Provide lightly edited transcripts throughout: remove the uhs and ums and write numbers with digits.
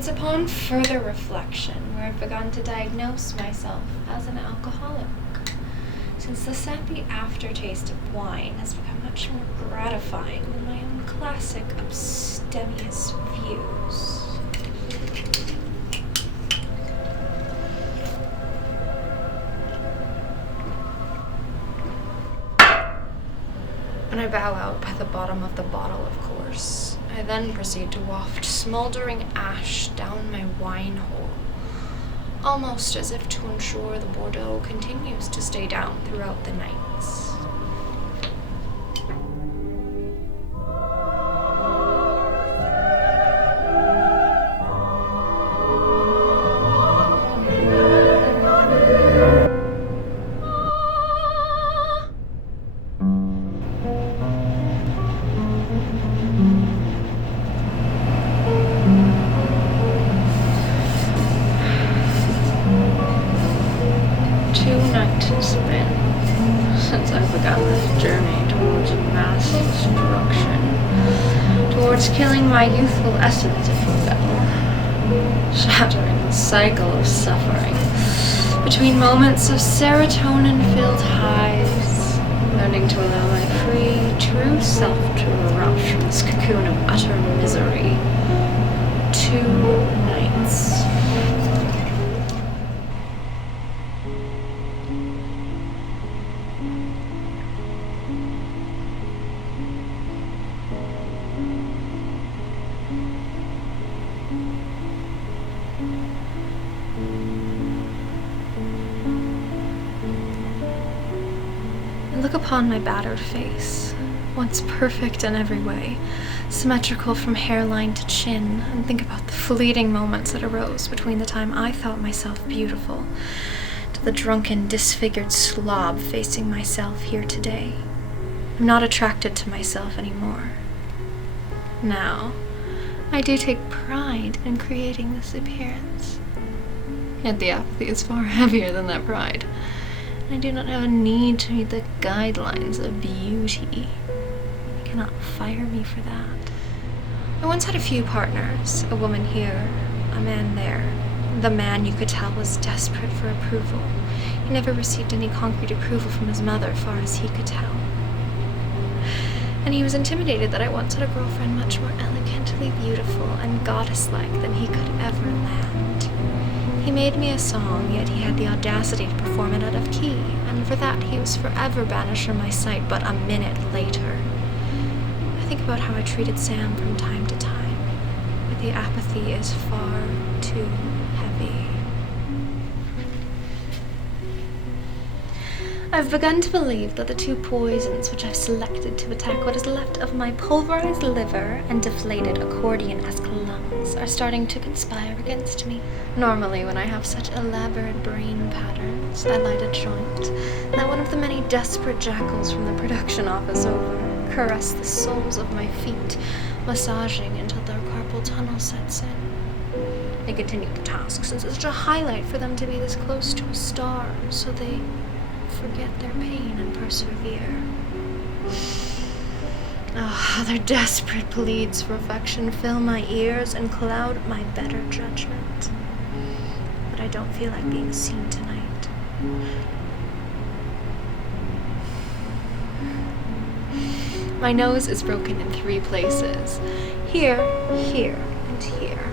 It's upon further reflection where I've begun to diagnose myself as an alcoholic, since the sappy aftertaste of wine has become much more gratifying than my own classic abstemious views. And I bow out by the bottom of the bottle, of course. I then proceed to waft smoldering ash down my wine hole, almost as if to ensure the Bordeaux continues to stay down throughout the nights. Since I've begun this journey towards mass destruction, towards killing my youthful essence, if you will, shattering the cycle of suffering, between moments of serotonin-filled highs, learning to allow my free, true self to erupt from this cocoon of utter misery. 2 nights. Look upon my battered face, once perfect in every way, symmetrical from hairline to chin, and think about the fleeting moments that arose between the time I thought myself beautiful to the drunken, disfigured slob facing myself here today. I'm not attracted to myself anymore. Now, I do take pride in creating this appearance. Yet the apathy is far heavier than that pride. I do not have a need to meet the guidelines of beauty. You cannot fire me for that. I once had a few partners, a woman here, a man there. The man, you could tell, was desperate for approval. He never received any concrete approval from his mother, far as he could tell. And he was intimidated that I once had a girlfriend much more elegantly beautiful and goddess-like than he could ever land. He made me a song, yet he had the audacity to perform it out of key, and for that he was forever banished from my sight but a minute later. I think about how I treated Sam from time to time, but the apathy is far too heavy. I've begun to believe that the 2 poisons which I've selected to attack what is left of my pulverized liver and deflated accordion-esque lungs are starting to conspire against me. Normally, when I have such elaborate brain patterns, I light a joint, let one of the many desperate jackals from the production office over, caress the soles of my feet, massaging until their carpal tunnel sets in. They continue the task since it's such a highlight for them to be this close to a star, so they forget their pain and persevere. Their desperate pleads for affection fill my ears and cloud my better judgment. But I don't feel like being seen tonight. My nose is broken in 3 places. Here, here, and here.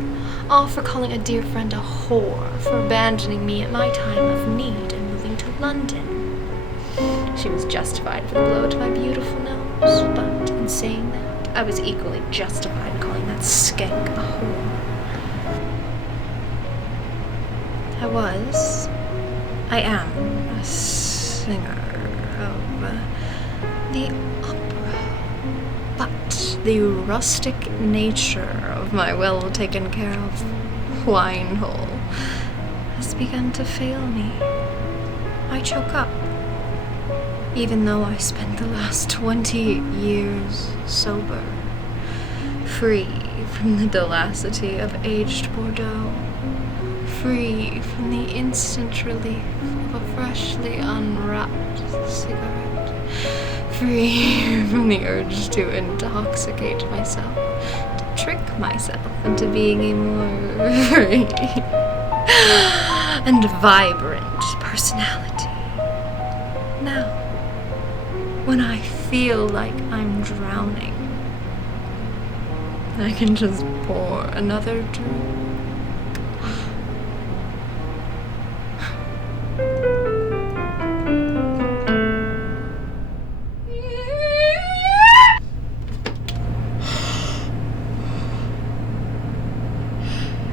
All for calling a dear friend a whore, for abandoning me at my time of need and moving to London. She was justified for the blow to my beautiful nose, but in saying that, I was equally justified in calling that skank a whore. I am a singer of the opera, but the rustic nature of my well-taken care of wine hole has begun to fail me. I choke up. Even though I spent the last 20 years sober, free from the dolacity of aged Bordeaux, free from the instant relief of a freshly unwrapped cigarette, free from the urge to intoxicate myself, to trick myself into being a more free and vibrant personality. Now, when I feel like I'm drowning, I can just pour another drink.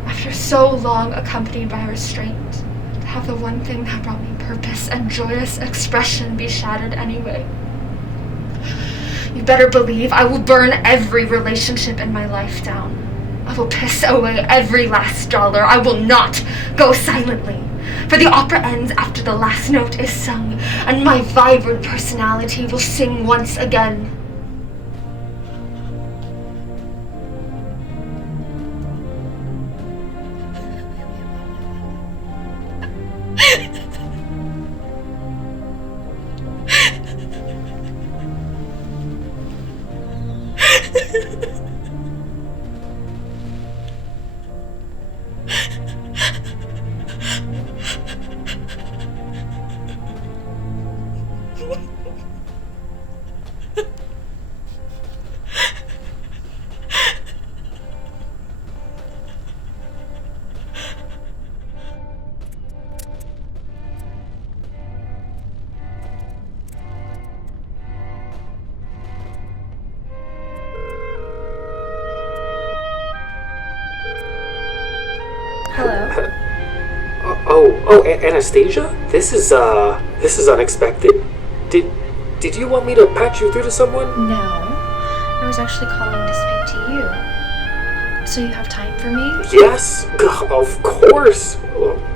After so long accompanied by restraint, to have the one thing that brought me purpose and joyous expression be shattered anyway. You better believe I will burn every relationship in my life down. I will piss away every last dollar. I will not go silently. For the opera ends after the last note is sung, and my vibrant personality will sing once again. Hello. Anastasia? This is unexpected. Did you want me to patch you through to someone? No, I was actually calling to speak to you. So you have time for me? Yes, of course.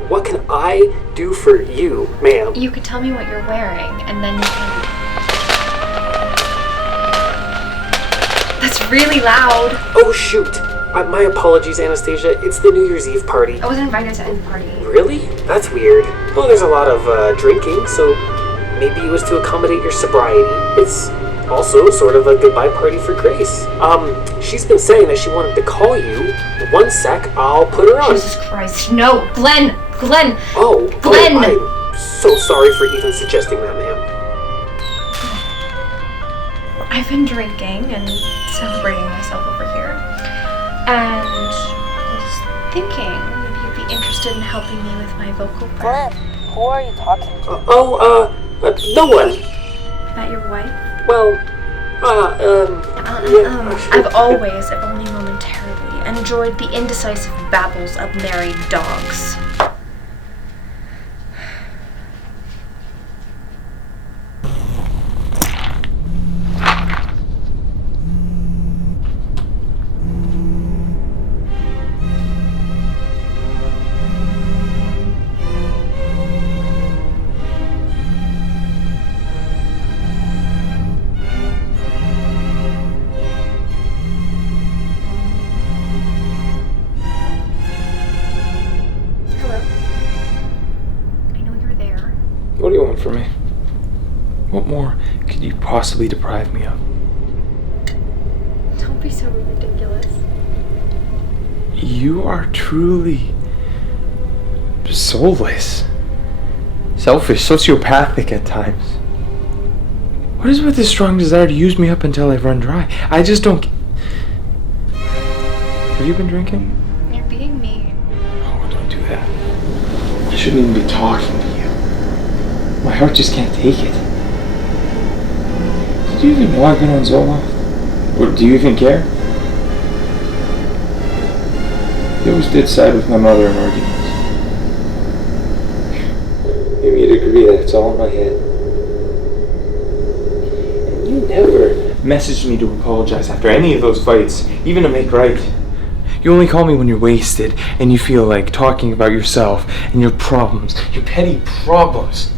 What can I do for you, ma'am? You could tell me what you're wearing, and then you can... That's really loud. Oh, shoot. My apologies, Anastasia. It's the New Year's Eve party. I wasn't invited to any party. Really? That's weird. Well, there's a lot of drinking, so maybe it was to accommodate your sobriety. It's also sort of a goodbye party for Grace. She's been saying that she wanted to call you. One sec, I'll put her on. Jesus Christ, no! Glenn! Glenn! Glenn! I'm so sorry for even suggesting that, ma'am. I've been drinking and celebrating myself over here. And I was thinking maybe you'd be interested in helping me with my vocal Glenn, who are you talking to? No one. About your wife? Well, I've always, if only momentarily, enjoyed the indecisive babbles of married dogs. What do you want from me? What more could you possibly deprive me of? Don't be so ridiculous. You are truly soulless, selfish, sociopathic at times. What is with this strong desire to use me up until I've run dry? I just don't... Have you been drinking? You're being mean. Oh, don't do that. I shouldn't even be talking to you. My heart just can't take it. Did you even know I've been on Zoloft? Or do you even care? You always did side with my mother in arguments. Maybe you'd agree that it's all in my head. And you never messaged me to apologize after any of those fights, even to make right. You only call me when you're wasted and you feel like talking about yourself and your problems, your petty problems.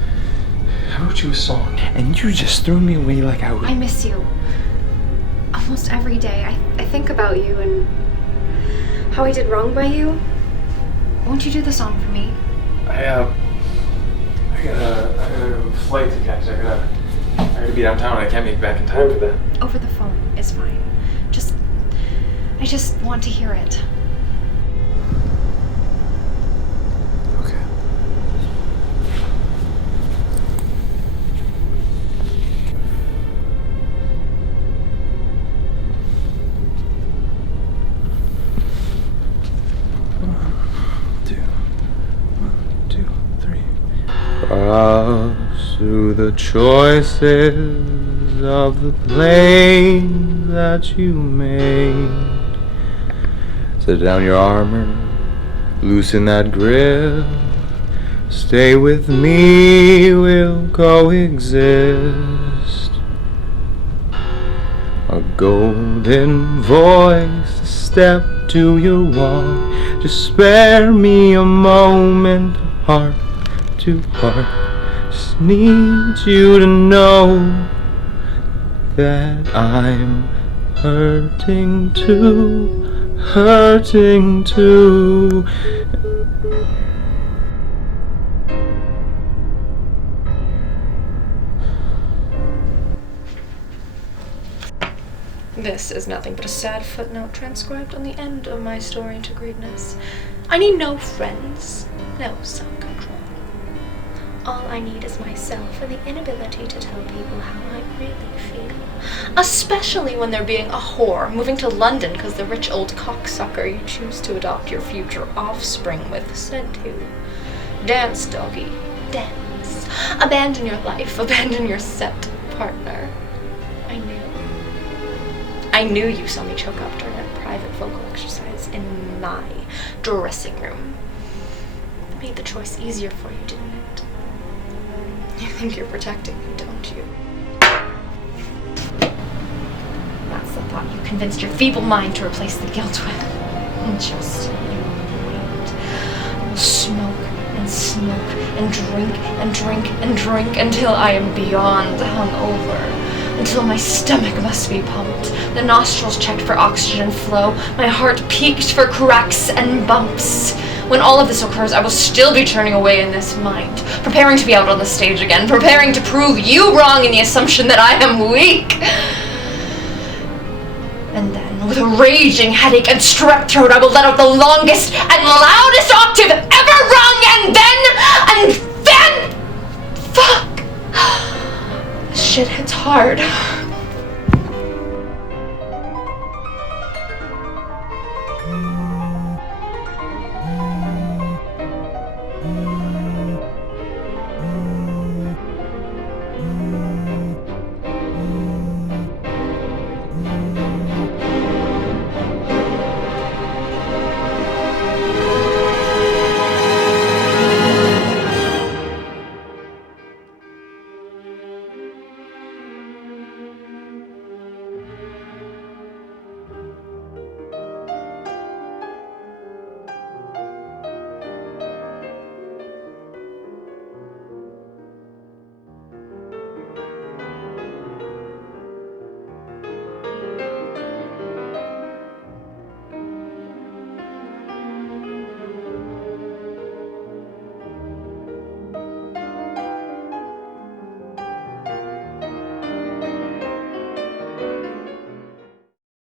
I wrote you a song, and you just threw me away like I would. I miss you. Almost every day. I think about you and how I did wrong by you. Won't you do the song for me? I got a flight to catch. I gotta be downtown. I can't make it back in time for that. Over the phone is fine. Just I just want to hear it. Okay. One, two, three. Cross through the choices of the plane that you made. Set down your armor, loosen that grip. Stay with me, we'll coexist. A golden voice, step to your wall. Just spare me a moment, heart to heart. Just need you to know that I'm hurting too. Hurting too. This is nothing but a sad footnote transcribed on the end of my story to greatness. I need no friends, no self-control. All I need is myself and the inability to tell people how I really feel. Especially when they're being a whore, moving to London because the rich old cocksucker you choose to adopt your future offspring with sent you. Dance, doggy, dance. Abandon your life, abandon your set partner. I knew you saw me choke up during that private vocal exercise in my dressing room. It made the choice easier for you, didn't it? You think you're protecting me, don't you? That's the thought you convinced your feeble mind to replace the guilt with. Just you wait. Smoke and smoke and drink and drink and drink until I am beyond hungover. Until my stomach must be pumped, the nostrils checked for oxygen flow, my heart peaked for cracks and bumps. When all of this occurs, I will still be turning away in this mind, preparing to be out on the stage again, preparing to prove you wrong in the assumption that I am weak. And then, with a raging headache and strep throat, I will let out the longest and loudest octave ever rung, and then, fuck! Shit hits hard.